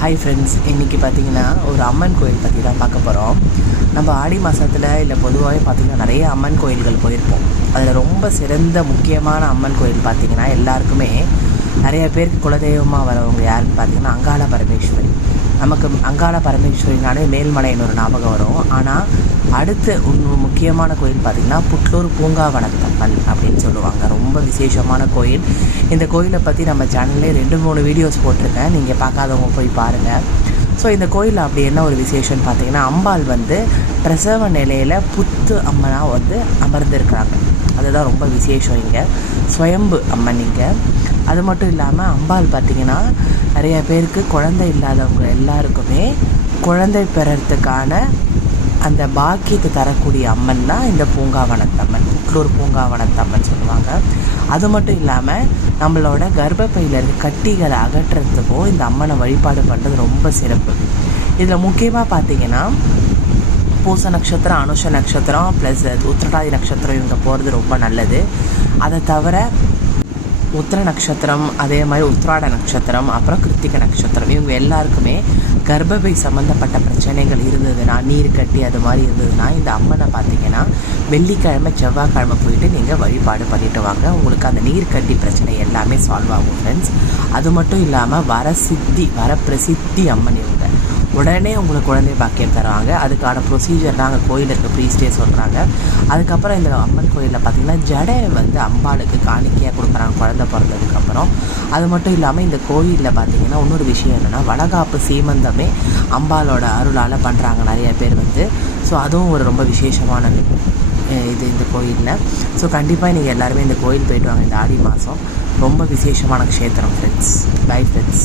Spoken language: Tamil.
ஹாய் ஃப்ரெண்ட்ஸ், இன்றைக்கி பார்த்திங்கன்னா ஒரு அம்மன் கோயில் பற்றி தான் பார்க்க போகிறோம். நம்ம ஆடி மாதத்தில் இல்லை பொதுவாகவே பார்த்திங்கன்னா நிறைய அம்மன் கோயில்கள் போயிருப்போம். அதில் ரொம்ப சிறந்த முக்கியமான அம்மன் கோயில் பார்த்திங்கன்னா எல்லாருக்குமே நிறைய பேருக்கு குலதெய்வமாக வரவங்க யாருன்னு பார்த்திங்கன்னா அங்காள பரமேஸ்வரி. நமக்கு அங்காள பரமேஸ்வரினாலே மேல்மலைன்னு ஒரு ஞாபகம் வரும். ஆனால் அடுத்து முக்கியமான கோயில் பார்த்திங்கன்னா புட்லூர் பூங்காவனத்தம்மன் அப்படின்னு சொல்லுவாங்க. ரொம்ப விசேஷமான கோயில். இந்த கோயிலை பற்றி நம்ம சேனல்லே 2-3 வீடியோஸ் போட்டிருக்கேன், நீங்கள் பார்க்காதவங்க போய் பாருங்கள். ஸோ இந்த கோயிலில் அப்படி என்ன ஒரு விசேஷம்னு பார்த்திங்கன்னா, அம்பாள் பிரசவ நிலையில் புத்து அம்மனாக அமர்ந்திருக்கிறாங்க. அதுதான் ரொம்ப விசேஷம். இங்கே ஸ்வயம்பு அம்மன் இங்கே. அது மட்டும் இல்லாமல் அம்பாள் பார்த்திங்கன்னா நிறைய பேருக்கு குழந்தை இல்லாதவங்க எல்லாருக்குமே குழந்தை பெறறதுக்கான அந்த பாக்கியத்தை தரக்கூடிய அம்மன் தான் இந்த பூங்காவனத்தம்மன், புட்லூர் பூங்காவனத்தம்மன் சொல்லுவாங்க. அது மட்டும் இல்லாமல் நம்மளோட கர்ப்பப்பையில் இருக்க கட்டிகளை அகற்றுறதுக்கும் இந்த அம்மனை வழிபாடு பண்ணுறது ரொம்ப சிறப்பு. இதில் முக்கியமாக பார்த்திங்கன்னா பூச நட்சத்திரம், அனுஷ நட்சத்திரம் ப்ளஸ் உத்திரட்டாதி நட்சத்திரம் இவங்க போகிறது ரொம்ப நல்லது. அதை தவிர உத்திர நட்சத்திரம், அதே மாதிரி உத்திராட நட்சத்திரம், அப்புறம் கிருத்திகை நட்சத்திரம், இவங்க எல்லாருக்குமே கர்ப்பப்பை சம்மந்தப்பட்ட பிரச்சனைகள் இருந்ததுன்னா, நீர் கட்டி அது மாதிரி இருந்ததுன்னா இந்த அம்மனை பார்த்திங்கன்னா வெள்ளிக்கிழமை செவ்வாய்க்கிழமை போயிட்டு நீங்கள் வழிபாடு பண்ணிட்டு வாங்க. உங்களுக்கு அந்த நீர் கட்டி பிரச்சனை எல்லாமே சால்வ் ஆகும் ஃப்ரெண்ட்ஸ். அது மட்டும் இல்லாமல் வரப்பிரசித்தி அம்மன் இவங்க. உடனே உங்களுக்கு குழந்தை பாக்கியம் தருவாங்க. அதுக்கான ப்ரொசீஜர் தான் அங்கே கோயில் இருக்க ப்ரீஸ்டே சொல்கிறாங்க. அதுக்கப்புறம் இந்த அம்மன் கோயிலில் பார்த்திங்கன்னா ஜடை அம்பாளுக்கு காணிக்கையாக கொடுக்குறாங்க குழந்தை பிறந்ததுக்கப்புறம். அது மட்டும் இல்லாமல் இந்த கோயிலில் பார்த்திங்கன்னா இன்னொரு விஷயம் என்னென்னா, வளகாப்பு சீமந்தமே அம்பாளோட அருளால் பண்ணுறாங்க நிறைய பேர் ஸோ அதுவும் ஒரு ரொம்ப விசேஷமானது இது இந்த கோயிலில். ஸோ கண்டிப்பாக நீங்கள் எல்லாருமே இந்த கோயில் போய்ட்டு வாங்க. இந்த ஆடி மாதம் ரொம்ப விசேஷமான க்ஷேத்திரம் ஃப்ரெண்ட்ஸ். Bye friends.